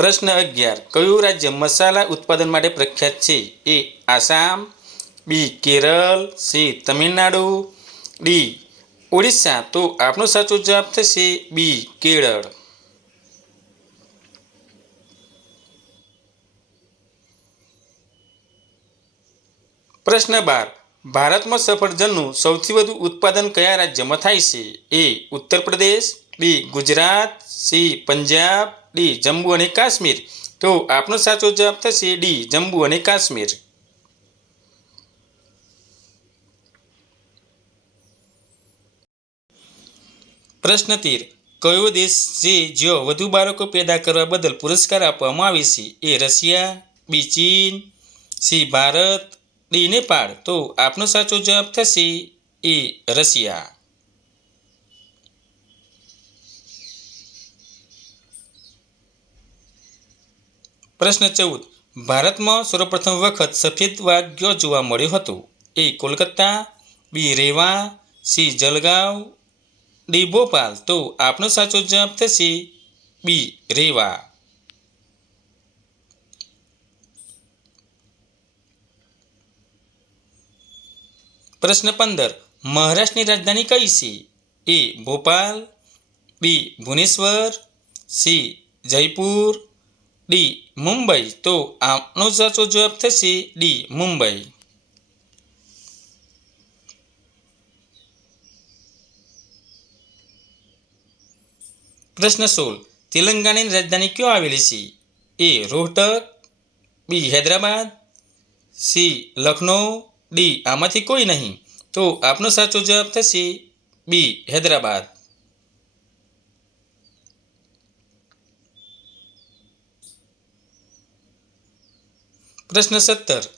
પ્રશ્ન 11. કયું રાજ્ય મસાલા ઉત્પાદન માટે પ્રખ્યાત છે? એ. આસામ, બી. કેરળ, સી. તમિલનાડુ, ડી. ઓડિશા. તો આપનો સાચો જવાબ થશે બી. કેરળ. પ્રશ્ન 12. ભારતમાં સફરજનનું સૌથી વધુ ઉત્પાદન કયા રાજ્યમાં થાય છે? એ. ઉત્તર પ્રદેશ, બી. ગુજરાત, સી. પંજાબ, ડી. જમ્મુ અને કાશ્મીર. તો આપનો સાચો જવાબ થશે ડી. જમ્મુ અને કાશ્મીર. પ્રશ્ન 13. કયો દેશ છે જ્યાં વધુ બાળકો પેદા કરવા બદલ પુરસ્કાર આપવામાં આવે છે? એ. રશિયા, બી. ચીન, સી. ભારત, ડી. નેપાળ. તો આપનો સાચો જવાબ થશે એ. રશિયા. પ્રશ્ન 14. ભારતમાં સર્વપ્રથમ વખત સફેદ વાઘ ક્યાં જોવા મળ્યો હતો? એ. કોલકાતા, બી. રેવા, સી. જલગાંવ, ડી. ભોપાલ. તો આપનો સાચો જવાબ થશે બી. રેવા. પ્રશ્ન 15. મહારાષ્ટ્રની રાજધાની કઈ છે? એ. ભોપાલ, બી. ભુવનેશ્વર, સી. જયપુર, ડી. મુંબઈ. તો આપનો સાચો જવાબ થશે ડી. મુંબઈ. પ્રશ્ન 16. તેલંગાણાની રાજધાની ક્યાં આવેલી છે? એ. રોહતક, બી. હૈદરાબાદ, સી. લખનઉ, ડી. આમાંથી કોઈ નહીં. તો આપનો સાચો જવાબ થશે બી. હૈદરાબાદ. પ્રશ્ન 17.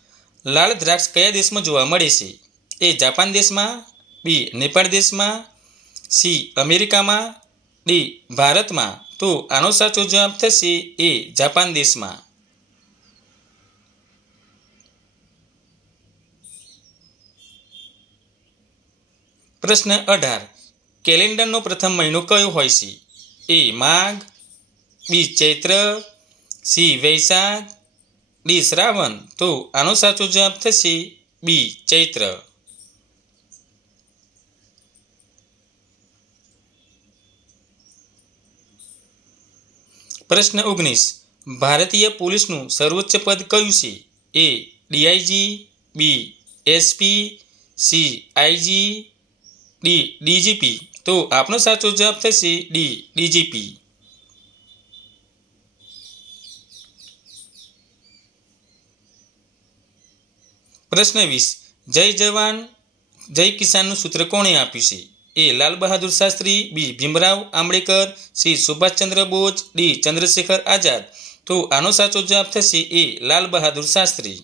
લાલ દ્રાક્ષ કયા દેશમાં જોવા મળે છે? એ. જાપાન દેશમાં, બી. નેપાળ દેશમાં, સી. અમેરિકામાં, ડી. ભારતમાં. તો આનો સાચો જવાબ થશે એ. જાપાન દેશમાં. પ્રશ્ન 18. કેલેન્ડરનો પ્રથમ મહિનો કયો હોય છે? એ. માઘ, બી. ચૈત્ર, સી. વૈશાખ, ડી. શ્રાવણ. તો આનો સાચો જવાબ થશે બી. ચૈત્ર. પ્રશ્ન 19. ભારતીય પોલીસનું સર્વોચ્ચ પદ કયું છે? A. DIG, B. SP, C. IG, D. DGP. તો આપનો સાચો જવાબ થશે ડી. ડીજીપી. પ્રશ્ન 20. જય જવાન જય કિસાનનું સૂત્ર કોણે આપ્યું છે? એ. લાલ બહાદુર શાસ્ત્રી, બી. ભીમરાવ આંબેડકર, સી. સુભાષચંદ્ર બોઝ, ડી. ચંદ્રશેખર આઝાદ. તો આનો સાચો જવાબ થશે એ. લાલ બહાદુર શાસ્ત્રી.